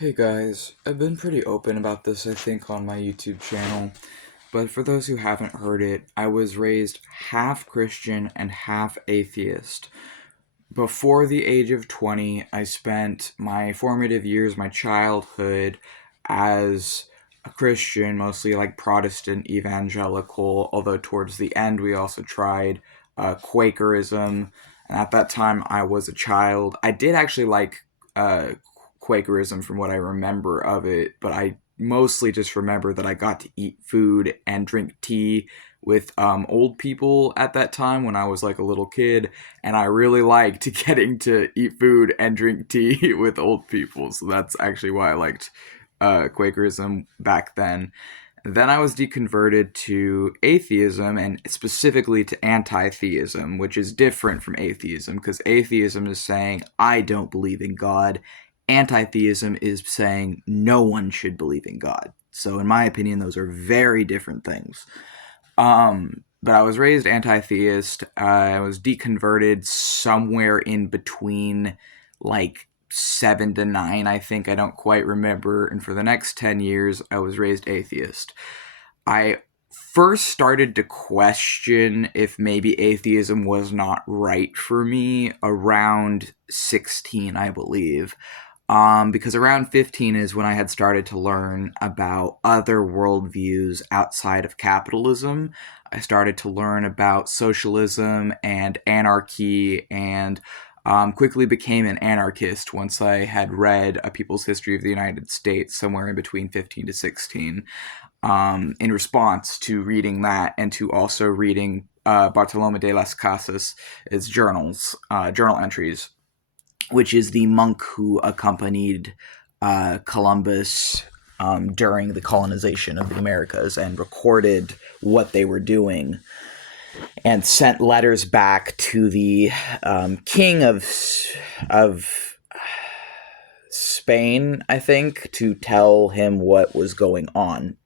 Hey guys, I've been pretty open about this, I think, on my YouTube channel, but for those who haven't heard it, I was raised half Christian and half atheist. Before the age of 20, I spent my formative years, my childhood, as a Christian, mostly like Protestant evangelical, although towards the end we also tried Quakerism, and at that time I was a child. I did actually like Quakerism from what I remember of it, but I mostly just remember that I got to eat food and drink tea with old people at that time when I was like a little kid, and I really liked getting to eat food and drink tea with old people. So that's actually why I liked Quakerism back then. Then I was deconverted to atheism and specifically to anti theism, which is different from atheism because atheism is saying, I don't believe in God. Anti theism is saying, no one should believe in God. So, in my opinion, those are very different things. But I was raised anti-theist. I was deconverted somewhere in between, like 7 to 9, I think. I don't quite remember. And for the next 10 years, I was raised atheist. I first started to question if maybe atheism was not right for me around 16, I believe. Because around 15 is when I had started to learn about other worldviews outside of capitalism. I started to learn about socialism and anarchy and quickly became an anarchist once I had read A People's History of the United States somewhere in between 15 to 16. In response to reading that and to also reading Bartolome de las Casas' journal entries, which is the monk who accompanied Columbus during the colonization of the Americas and recorded what they were doing and sent letters back to the king of Spain, I think, to tell him what was going on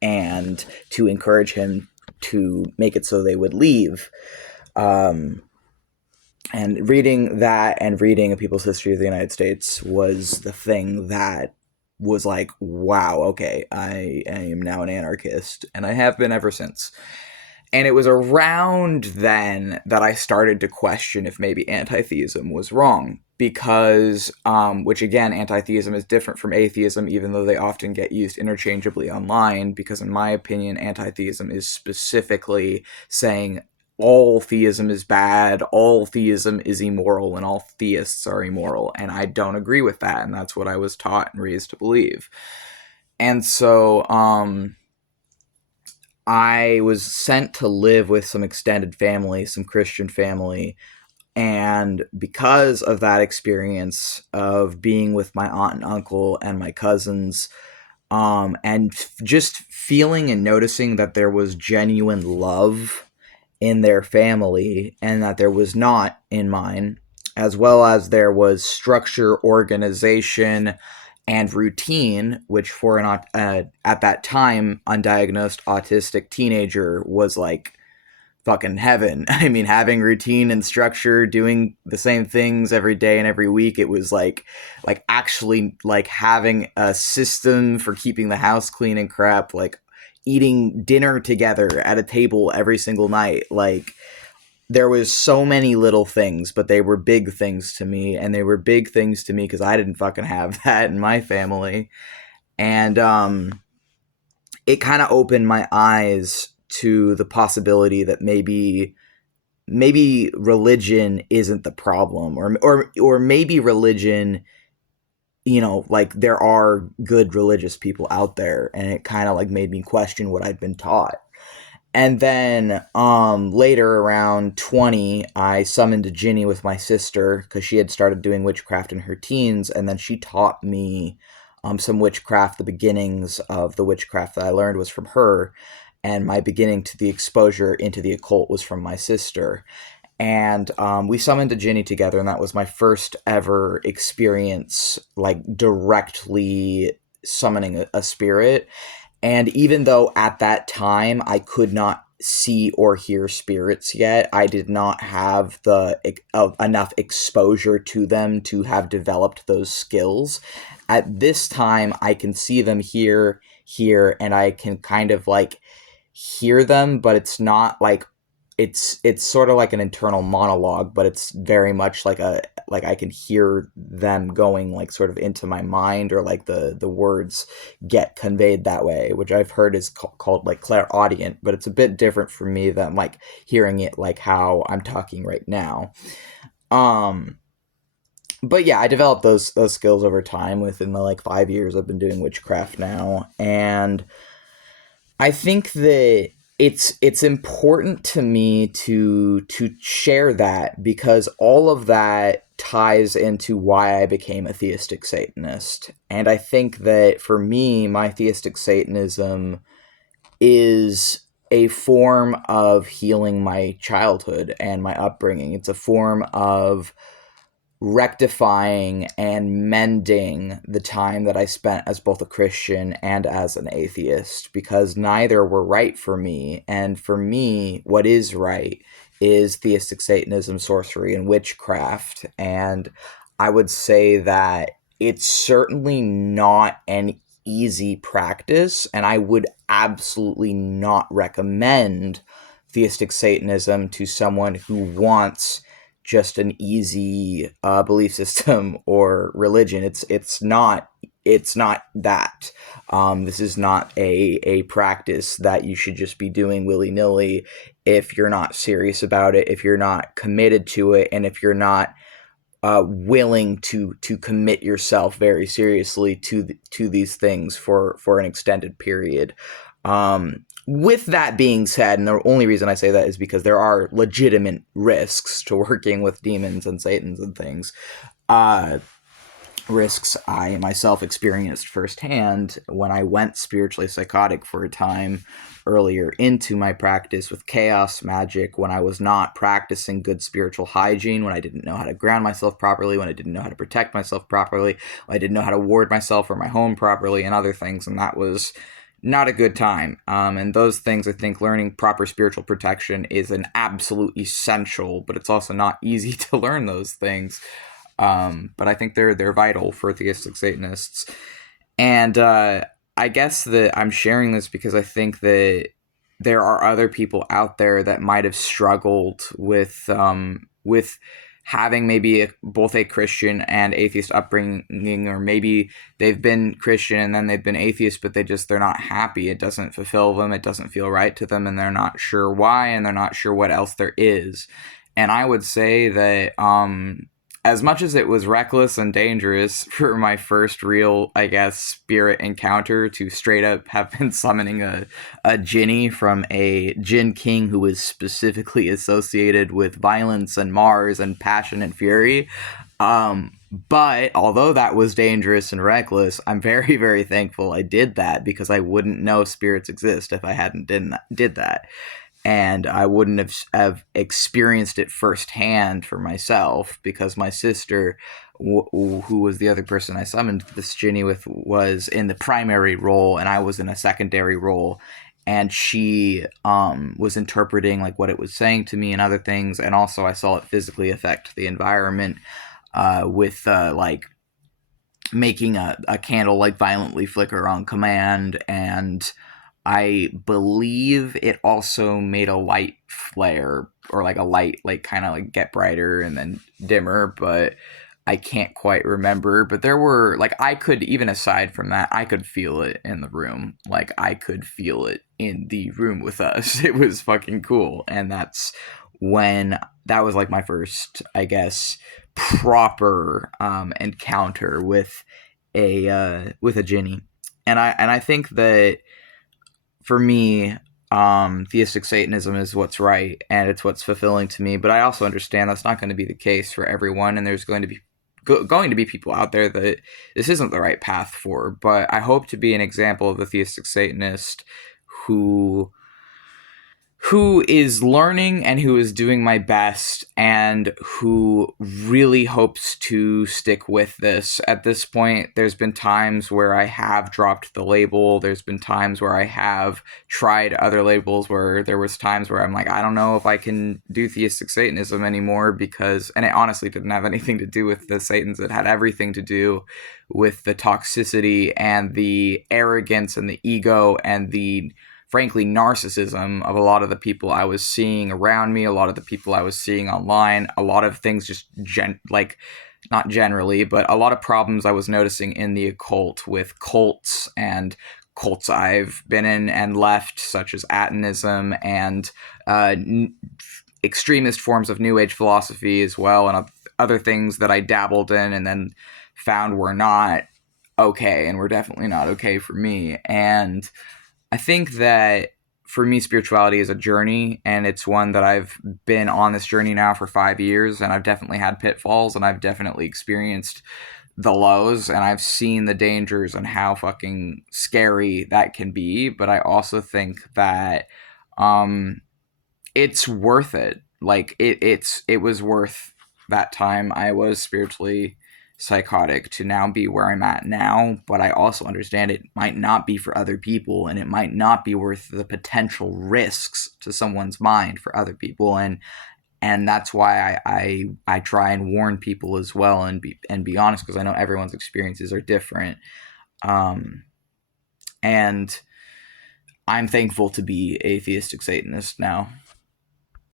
and to encourage him to make it so they would leave. And reading that and reading A People's History of the United States was the thing that was like, wow, okay, I am now an anarchist, and I have been ever since. And it was around then that I started to question if maybe anti-theism was wrong, because, which again, anti-theism is different from atheism, even though they often get used interchangeably online, because in my opinion, anti-theism is specifically saying all theism is bad, all theism is immoral, and all theists are immoral. And I don't agree with that, and that's what I was taught and raised to believe. And so, I was sent to live with some extended family, some Christian family, and because of that experience of being with my aunt and uncle and my cousins, and just feeling and noticing that there was genuine love in their family and that there was not in mine, as well as there was structure, organization, and routine, which for an at that time undiagnosed autistic teenager was like fucking heaven. I mean, having routine and structure, doing the same things every day and every week, it was like actually like having a system for keeping the house clean and crap, like eating dinner together at a table every single night. Like there was so many little things, but they were big things to me, and they were big things to me because I didn't fucking have that in my family. And it kind of opened my eyes to the possibility that maybe religion isn't the problem, or maybe religion, like there are good religious people out there, and it kind of like made me question what I'd been taught. And then later around 20, I summoned a Ginny with my sister because she had started doing witchcraft in her teens, and then she taught me some witchcraft. The beginnings of the witchcraft that I learned was from her, and my beginning to the exposure into the occult was from my sister. And we summoned a Ginny together, and that was my first ever experience, like directly summoning a spirit. And even though at that time I could not see or hear spirits yet, I did not have enough exposure to them to have developed those skills. at this time I can see them here, and I can kind of like hear them, but it's not like it's sort of like an internal monologue, but it's very much like a like I can hear them going like sort of into my mind, or like the words get conveyed that way, which I've heard is called like clairaudient, but it's a bit different for me than like hearing it like how I'm talking right now. Um, but yeah, I developed those skills over time within the like 5 years I've been doing witchcraft now, and I think that it's important to me to share that, because all of that ties into why I became a theistic Satanist. And I think that for me, my theistic Satanism is a form of healing my childhood and my upbringing. It's a form of rectifying and mending the time that I spent as both a Christian and as an atheist, because neither were right for me. And for me, what is right is theistic Satanism, sorcery, and witchcraft. And I would say that it's certainly not an easy practice, and I would absolutely not recommend theistic Satanism to someone who wants just an easy belief system or religion. It's not that. This is not a practice that you should just be doing willy nilly if you're not serious about it, if you're not committed to it, and if you're not willing to commit yourself very seriously to these things for an extended period. With that being said, and the only reason I say that is because there are legitimate risks to working with demons and satans and things. Uh, Risks I myself experienced firsthand when I went spiritually psychotic for a time earlier into my practice with chaos magic, when I was not practicing good spiritual hygiene, when I didn't know how to ground myself properly, when I didn't know how to protect myself properly, when I didn't know how to ward myself or my home properly, and other things, and that was not a good time. And those things, I think learning proper spiritual protection is an absolute essential, but it's also not easy to learn those things. But I think they're vital for theistic Satanists. And I guess that I'm sharing this because I think that there are other people out there that might have struggled with having maybe both a Christian and atheist upbringing, or maybe they've been Christian and then they've been atheist, but they're not happy. It doesn't fulfill them. It doesn't feel right to them, and they're not sure why, and they're not sure what else there is. And I would say that as much as it was reckless and dangerous for my first real, I guess, spirit encounter to straight up have been summoning a Jinni from a Jinn King who was specifically associated with violence and Mars and passion and fury, but although that was dangerous and reckless, I'm very, very thankful I did that, because I wouldn't know spirits exist if I hadn't did that, and I wouldn't have experienced it firsthand for myself, because my sister, who was the other person I summoned this Jinni with, was in the primary role and I was in a secondary role, and she was interpreting like what it was saying to me and other things, and also I saw it physically affect the environment with like making a candle like violently flicker on command, and I believe it also made a light flare, or like a light like kind of like get brighter and then dimmer, but I can't quite remember. But there were like, I could, even aside from that, I could feel it in the room. Like I could feel it in the room with us. It was fucking cool. And that was like my first, I guess, proper encounter with a Jinni. And I think that for me, theistic Satanism is what's right and it's what's fulfilling to me. But I also understand that's not going to be the case for everyone, and there's going to be people out there that this isn't the right path for. But I hope to be an example of the theistic Satanist who who is learning and who is doing my best and who really hopes to stick with this. At this point, there's been times where I have dropped the label. There's been times where I have tried other labels, where there was times where I'm like, I don't know if I can do Theistic Satanism anymore, because, and it honestly didn't have anything to do with the Satans. It had everything to do with the toxicity and the arrogance and the ego and the, frankly, narcissism of a lot of the people I was seeing around me, a lot of the people I was seeing online, a lot of things just like, not generally, but a lot of problems I was noticing in the occult with cults and cults I've been in and left, such as Atonism and extremist forms of New Age philosophy as well, and other things that I dabbled in and then found were not okay and were definitely not okay for me. And I think that for me, spirituality is a journey, and it's one that I've been on this journey now for 5 years, and I've definitely had pitfalls, and I've definitely experienced the lows, and I've seen the dangers and how fucking scary that can be. But I also think that um, it's worth it. Like it was worth that time I was spiritually psychotic to now be where I'm at now. But I also understand it might not be for other people, and it might not be worth the potential risks to someone's mind for other people. And that's why I try and warn people as well, and be honest, because I know everyone's experiences are different. Um, and I'm thankful to be a theistic Satanist now.